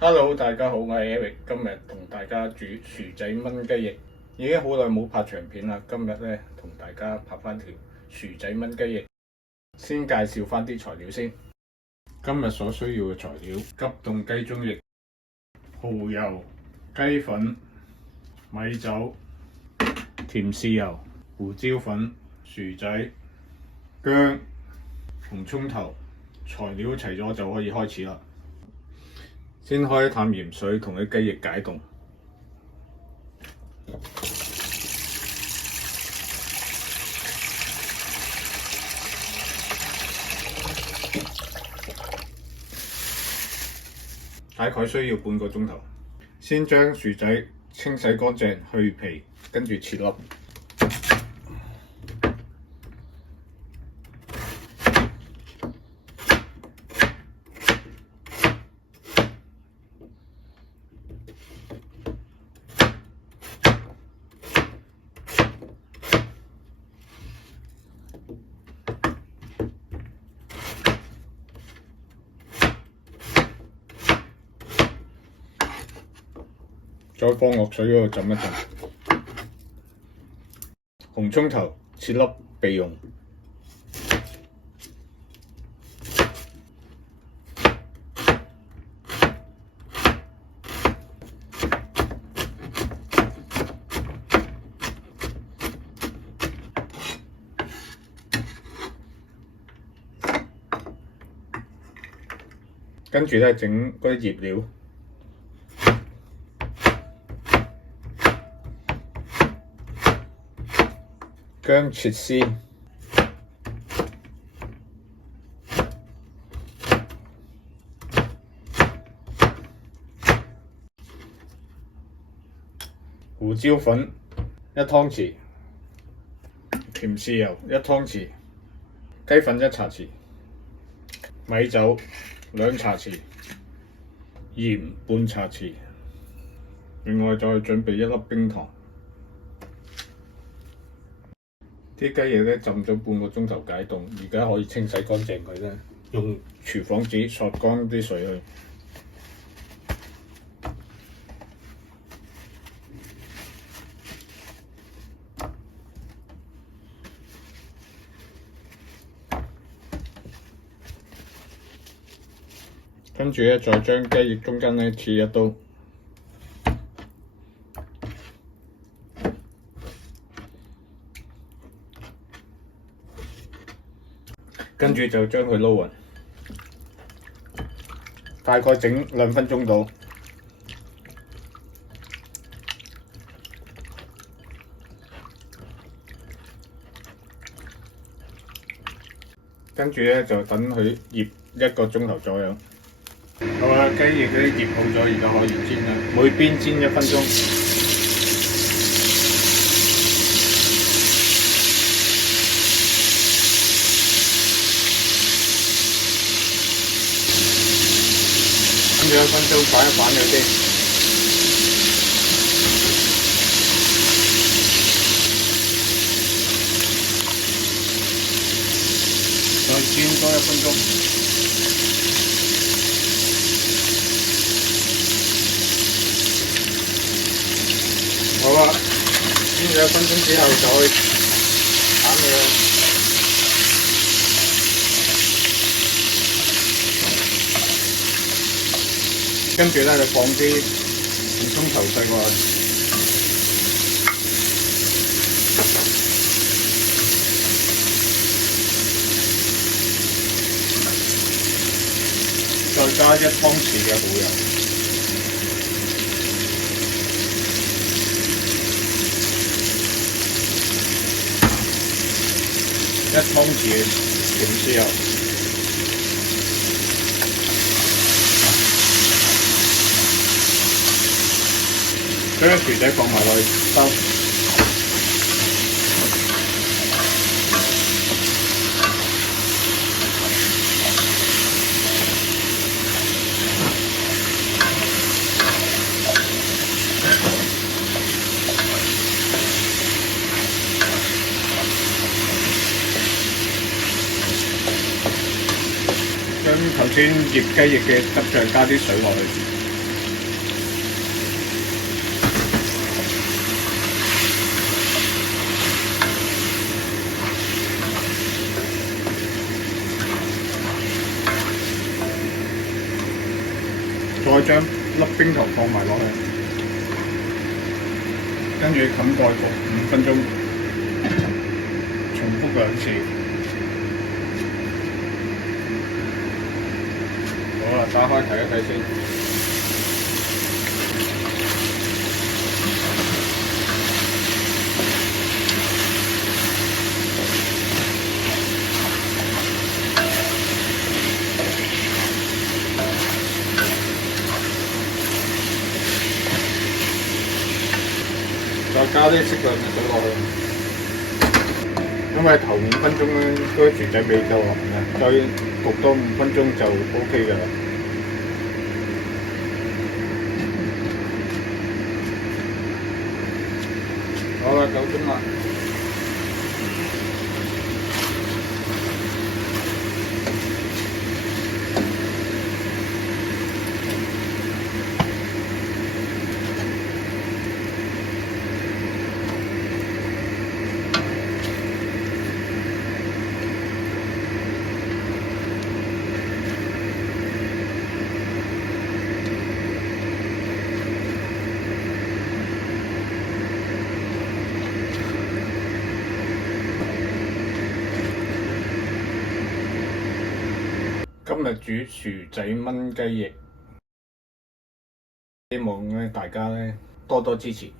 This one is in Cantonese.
Hello，大家好，我係 Eric，今日同大家煮薯仔炆雞翼。已經好耐冇拍長片啦，今日咧同大家拍翻條薯仔炆雞翼。先介紹翻啲材料先。今日所需要嘅材料：急凍雞中翼、蠔油、雞粉、米酒、甜豉油、胡椒粉、薯仔、薑、紅葱頭。材料齊咗就可以開始啦。先開一啖鹽水同啲雞翼解凍。大概需要半個鐘頭。先將薯仔清洗乾淨，去皮，跟住切粒。再放落水嗰度浸一浸。紅葱頭切粒備用。跟住咧整嗰啲醃料。薑切絲，胡椒粉1湯匙，甜豉油1湯匙，雞粉1茶匙，米酒2茶匙，鹽半茶匙。另外再準備1粒冰糖。啲雞翼咧浸咗半個鐘頭解凍，而家可以清洗乾淨佢啦，用廚房紙索乾啲水去。跟住咧再將雞翼中間咧切一刀。跟住就將佢撈勻，大概整2分鐘到。跟住咧就等佢醃1個鐘頭左右。好啦，雞翼嗰啲醃好咗，而家可以煎啦。每邊煎1分鐘。2分鐘反一反佢先，再煎多1分鐘。好啦，煎咗1分鐘之後就可以鏟佢啦。跟住咧就放啲紅葱頭碎過去，再加1湯匙嘅蠔油，1湯匙嘅甜豉油。將薯仔放埋落去收，將頭先醃雞翼嘅汁醬加啲水落去。再將粒冰頭放埋落去，跟住冚蓋焗5分鐘，重複2次。好啦，打開睇一睇先。再加啲適量嘅水落去，因為頭5分鐘咧嗰啲薯仔未夠腍嘅，再焗多5分鐘就 OK 㗎啦。好啦，夠鐘啦。今日煮薯仔炆雞翼，希望大家多多支持。